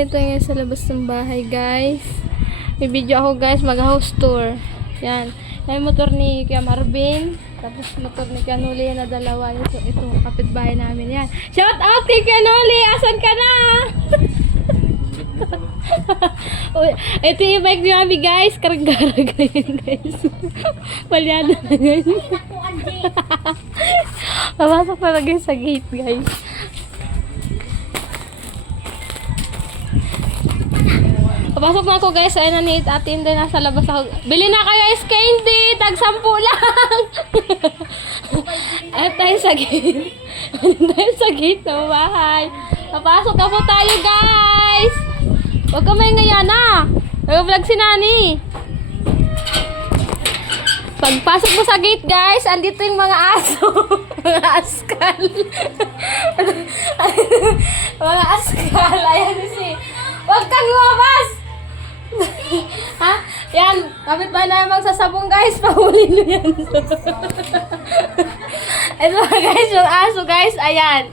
ito ngayon sa labas ng bahay, guys. May video ako, guys, mag-house tour. Yan. Yung motor ni Kuya Marvin. Tapos motor ni Kuya Noli na dalawa. Ito, kapitbahay namin. Yan. Shout out kay Kuya Noli! Asan ka na? Ito yung bike ni Mami, guys. Karag-karag na yun, guys. Palyado na guys. Papasok na lagi sa gate, guys. Papasok na ako, guys. Ayun na ni Ate Inday, nasa labas ako. Bili na kayo ice candy. Tag 10 lang. Ayun tayo sa gate. Ayun tayo sa gate ng bahay. Papasok na po tayo, guys. Huwag ka may ngayon na. Nag-vlog si Nani. Pagpasok mo sa gate, guys, andito yung mga aso. Mga askal. Mga askal. Ayan si. Huwag kang lumabas. Ha? Yan. Kapit ba na magsasabong, guys? Pahulin mo yan. Ito, guys, yung aso, guys. Ayan.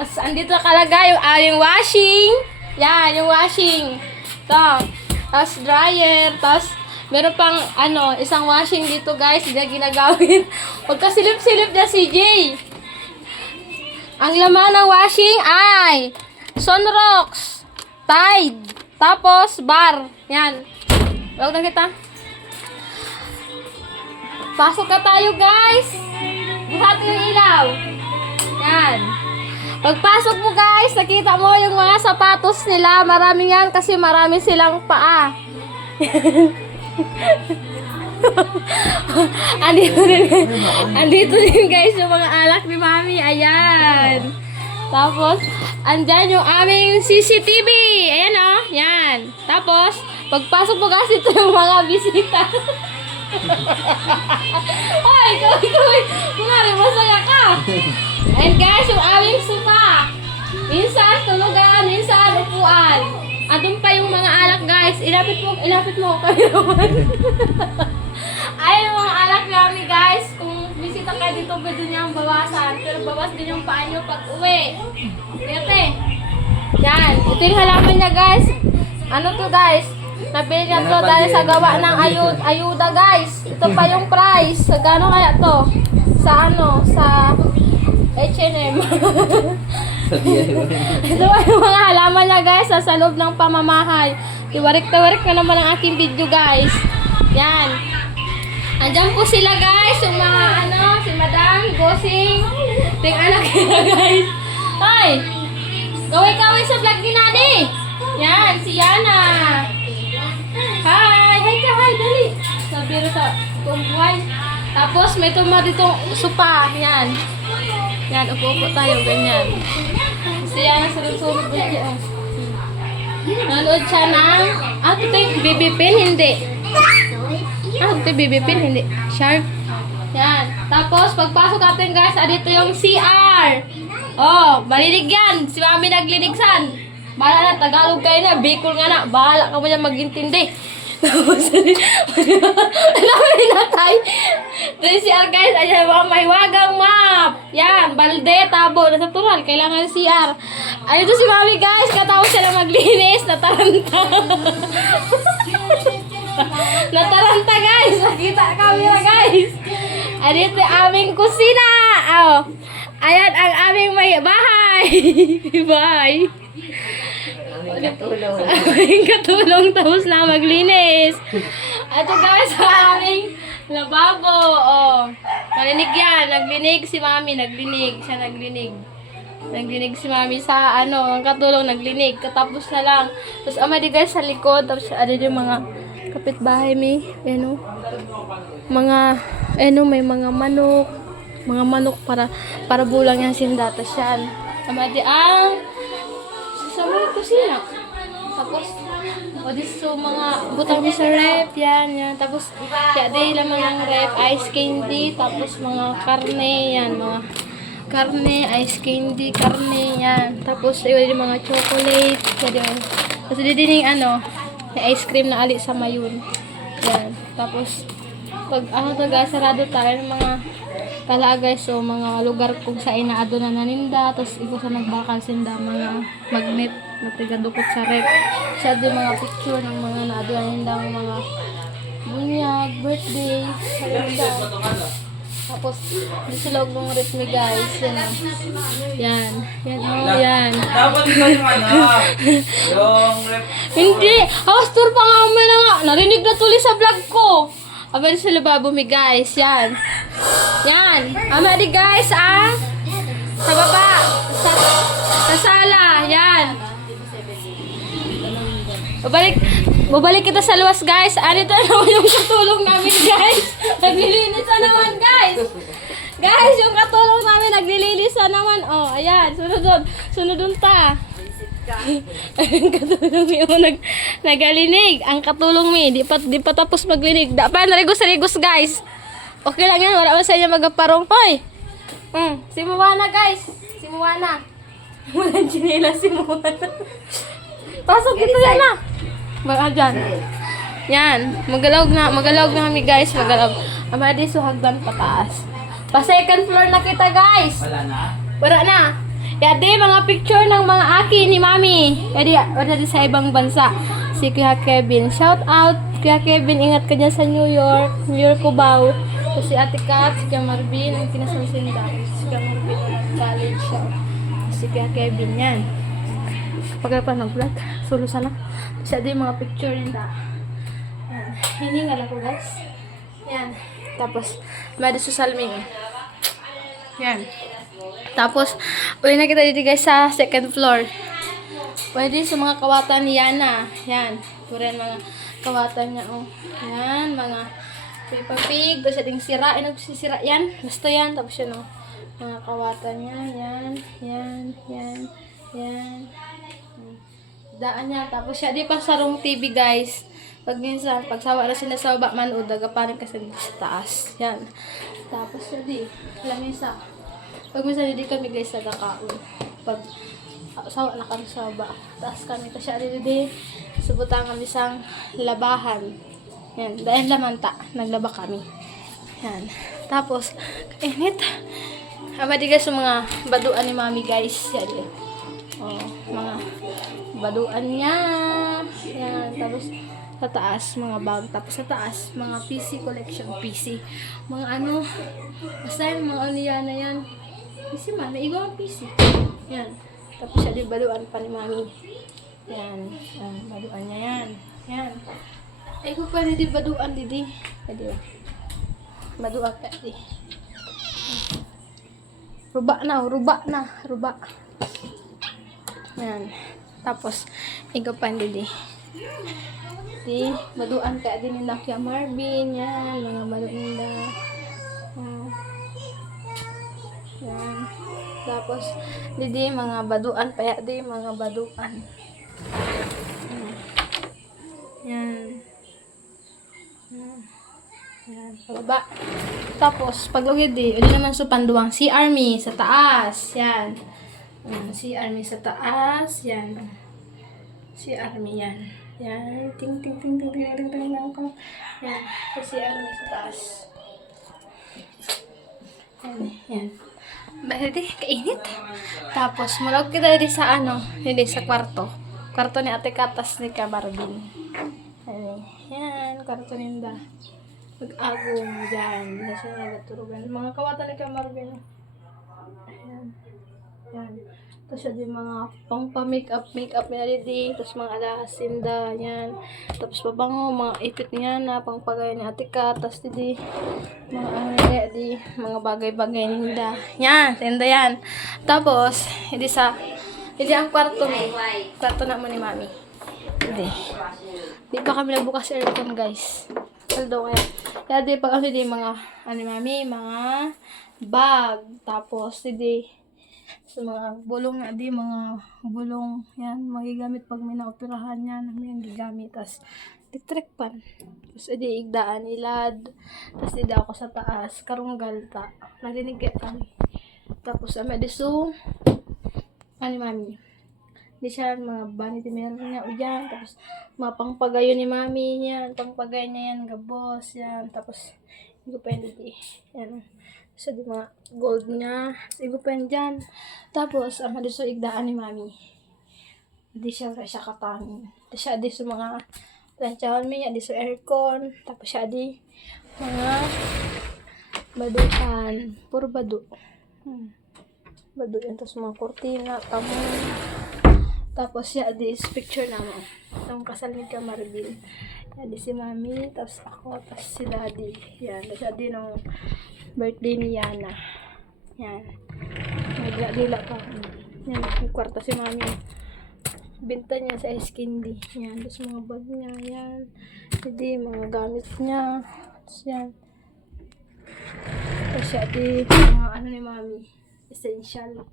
Tapos, andito nakalagay yung washing. Yan, yung washing. Ito. Tapos, dryer. Tapos, meron pang, isang washing dito, guys. Hindi na ginagamit. Huwag ka silip-silip dyan, CJ. Ang laman ng washing ay Sunrocks, Tide, tapos bar. Yan. Huwag na kita. Pasok ka tayo, guys. Buhat yung ilaw. Yan. Pagpasok mo, guys, nakita mo yung mga sapatos nila. Marami yan kasi marami silang paa. andito din guys yung mga alak ni Mami. Ayan. Tapos andyan yung aming CCTV. Ayan o. Yan. Tapos pagpasok mo kasi ito yung mga bisita. Ay, ikaw. Kunwari, masaya ka. And guys, yung aming sofa. Minsan tulugan, minsan upuan. Andun pa yung mga alak, guys. Ilapit mo kayo naman. Ay, yung mga alak namin, guys. Kung bisita kayo dito, pwede niyang bawasan. Pero bawas din yung paa nyo pag uwi. Kete. Yan. Ito yung halaman niya, guys. Ano to, guys? Nabili niya to dahil sa gawa ng ayuda, guys. Ito pa yung price. Sa gano'n kaya to? Sa sa H&M. Ito yung mga halaman niya, guys, sa loob ng pamamahay. Tiwarik-tawarik na naman ang aking video, guys. Yan. Andyan po sila, guys. Yung mga si Madam, Bossing. Ito yung anak nila, guys. Hoy! Kaway-kaway sa vlog ni Nani. Yan, si Yana. Hi! Hi ka, hi, dali. Sabiro sa kumpuan. Tapos may tuma ditong sopa. Yan. Yan, upo-upo tayo, ganyan. Kasi yan, sunod-sunod ba siya. Nanood siya ng, ito yung BB pin, hindi. Ito yung BB pin, hindi. Sharp. Yan. Tapos, pagpasok natin, guys, dito yung CR. Oh, malilig yan. Si Mami nagliligsan. Bahala na, Tagalog kayo na, Bicol nga na. Bahala ka mo dyan mag-intindi. Tapos, alam mo na tayo. CR, guys, ayan mga mahiwagang map. Yan, balde, tabo, natural, kailangan CR. Ayun to si Mami, guys, katapos siya na maglinis, nataranta. Nataranta, guys, nakita kami na, guys. Ayun ito aming kusina. Oh. Ayan ang aming may bahay. Bahay. Aming katulong tapos na maglinis. Ito, guys, aming lababo. Oh. Nalinig yan. Naglinig si Mami. Naglinig. Siya naglinig. Naglinig si Mami sa ang katulong. Naglinig. Katapos na lang. Tapos di guys sa likod. Tapos yung mga kapitbahay may may mga manok. Mga manok para bulang yan sinda. Tapos yan. Di ang sa mga kusina. Tapos dito mga butang sa ref, yan. Tapos, kaya di lang mga ref, ice candy, tapos mga karne, yan, mga karne, ice candy, karne, yan. Tapos, yung mga chocolate, yan. Tapos, din yung ice cream na ali sa mayon. Yan. Tapos, pag sarado tayo ng mga kalagay, so mga lugar kung sa inaado na naninda, tapos ito sa nagbakal sinda, mga magnet, natigadukot sa rep. Siya di mga picture ng mga naadlandang mga bunyag, birthday, ayun. Tapos, di sa loob ng rep mi guys. Yan o. Yan. Yan o. Yan. Dapat ikaw yung yung rep. Hindi. Tour pa nga mo na nga. Narinig na tuloy sa vlog ko. Abay sa lababo mi guys. Yan. Yan. Ama di guys sa baba. Sa sala. Yan. Babalik kita sa luwas guys. Ano ito naman yung katulong namin guys. Naglilinis na naman guys. Guys, yung katulong namin naglilinis na naman. Oh, ayan. Sunod doon ta. Ang katulong yung nagalinig. Ang katulong mi. Di pa tapos maglinig. Dapat narigos-rigos guys. Okay lang yan. Wala man sa inyo magaparong. Hoy. Si Moana guys. Si Moana. Walang chinela si Moana. Pasok dito yan na. Baga dyan. Yan. Magalawag na kami guys. Magalawag. Amadi so hagdan pataas. Pa second floor na kita guys. Wala na? Wala na. Yadi, mga picture ng mga aki ni Mami. Yadi, wala di sa ibang bansa. Si Kuya Kevin. Shout out, Kuya Kevin. Ingat ka dyan sa New York. New York, Cubao. So, si Ate Kat, si Kuya Marvin. Ang kinasansinda. Si Kuya Marvin. College siya. Si Kuya Kevin. Yan. Kapag pa nag-vlog, sulo sana. Siya di mga picture nila. Yan. Hiningal ako guys. Yan. Tapos, may sa salming. Yan. Tapos, uwi na kita dito guys sa second floor. Pwede sa mga kawatan ni Yana. Yan. Pura mga kawatan niya. Oh. Yan. Mga pipapig. Basta ding sira. Sisira yan. Basta yan. Tapos yun oh. Mga kawatan niya. Yan. Yan. Yan. Yan. Daan niya. Tapos siya di pa sarong TV guys. Pag minsan, pagsawa na sila sa baba manood, dagapanin kasi sa taas. Yan. Tapos siya di. Lamisa. Pag minsan hindi kami guys nagkakaon. Pag sawa na kami sa baba. Taas kami. Tapos siya di. Subutan kami sang labahan. Yan. Dahil lamanta. Naglaba kami. Yan. Tapos, kainit. Amadi guys yung mga baduan ni Mami guys. Yan di. Oh, mga baduan niya. Yan. Tapos, sa taas, mga bag. Tapos sa taas, mga PC collection. PC. Mga ano, basta yung mga niya na yan. PC man, naiba ang PC. Yan. Tapos siya di baduan pa ni Mami. Yan. Yan. Baduan niya yan. Yan. Ay, kung pwede di baduan, didi. Pwede ba? Baduan ka, di. Ruba na. Yan. Tapos, ikaw pa, didi. Di, baduan ka din nila kaya Marvin, yan, mga baduan nila. Yan. Tapos, di mga baduan, paya di, mga baduan. Yan. Yan, pababa. Tapos, paglugid di, uli naman so panduang si Army sa taas. Yan. Si Army sa taas. Yan. Si Army, yan. Yan. Ting. Yan. Si Army sa taas. Yan. Bali, kainit. Tapos, malawag kita di sa hindi sa kwarto. Kwarto ni Ate Katas ni Marvin. Yan, kwarto ninda. Mag-agong dyan. Hindi siya nagaturugan. Mga kawatan ni Marvin. Ayan. Yan. Tapos siya din mga pang-pa-makeup na ready. Tapos mga alahasinda. Yan. Tapos pabango, mga ipit niya na pang-pagay ni Ate Kat. Tapos di mga bagay-bagay ninda. Yan. Tinda yan. Tapos, hindi ang kwarto mo. Kwarto na mo ni Mami. Hindi. Di pa kami nagbukas aircon guys. Although kaya di pag mga Mami, mga bag. Tapos di sa mga bulong na mga bulong yan, magigamit pag may naoperahan yan, may gigamit. Tapos electric pan. Tapos igdaan ilad. Tapos ida ako sa taas, karunggal ta. Nagdinig kami. Tapos diso Mami. Di siya mga vanity meron niya o yan. Tapos mga pangpagayo ni Mami yan. Pangpagay niya yan, gabos yan. Tapos hindi ko pwede yan. So, di mga gold niya. Igo pa yan dyan. Tapos, diso igdaan ni Mami. Di siya wala siya katangin. Tapos siya di sa mga planchahan mi, di sa aircon. Tapos siya di mga baduhan. Puro badu. Badu yan. Tapos mga kurtina, tamon. Tapos siya di is picture naman. Itong kasal ni Kamarbil. Yan di si Mami, tapos ako, tapos si Daddy. Yan, tapos Daddy nung birthday ni Yana. Yan. Nagdila pa. Yan, yung kwarto si Mami. Binta niya sa Eskindi. Yan, tapos mga bag niya. Yan. Hindi, mga gamit niya. Tapos yan. Tapos siya di, mga ano ni Mami. Essential.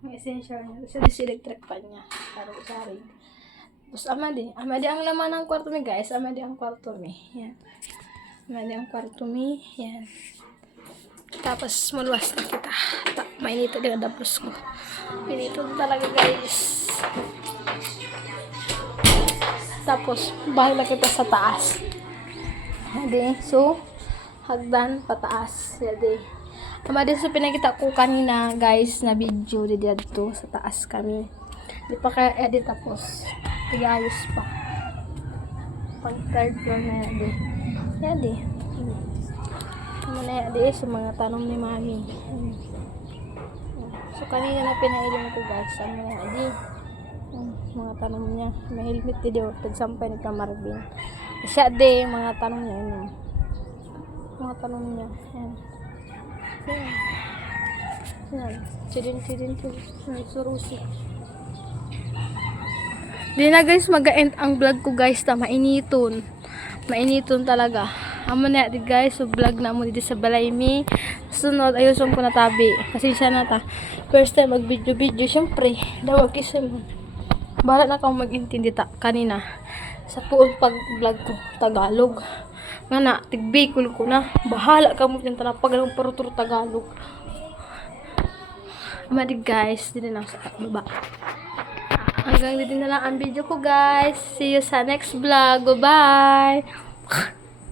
Mga essential niya. Tapos di si electric pan niya. Sari-sari. Tapos amadi ang laman ng kwarto mi guys. Amadi ang kwarto mi. Yan. Amadi ang kwarto mi. Yan. Tapos maluwas na kita. Mainito din ang dapos ko. Pinito talaga guys. Tapos bahala kita sa taas. Hindi. So, hagdan pataas. Hindi. Amadi so pinakita ko kanina guys na video dito sa taas kami. Di pa kaya edit tapos. Ayos pa. Pag third floor na yan di. Yan di. Ano na yan di sa mga tanong ni Mami. So kanina na pinailing ko guys. Ano na yan di. Mga tanong niya. May helmet di daw. Tagsampay ni Kamarbil. Siya di. Mga tanong niya. Yun. Mga tanong niya. Yan. Yan. Yan. Chidin. Surusi. Di na guys, mag-end ang vlog ko guys ta mainiton. Mainiton talaga. Amo na di guys, so vlog na mo dito sa balay mi. Sunod ayuson ko na tabi. Kasi siya na ta. First time mag video syempre. Dawag kasi mo. Bahala na kang mag-intindi ta kanina. Sa puong pag vlog ko Tagalog. Nga na, tigbikol ko na. Bahala ka mo dyan ta na pagalang paruturo Tagalog. Amo di guys, dito na sa baba. Hanggang dito na lang ang video ko guys. See you sa next vlog. Bye!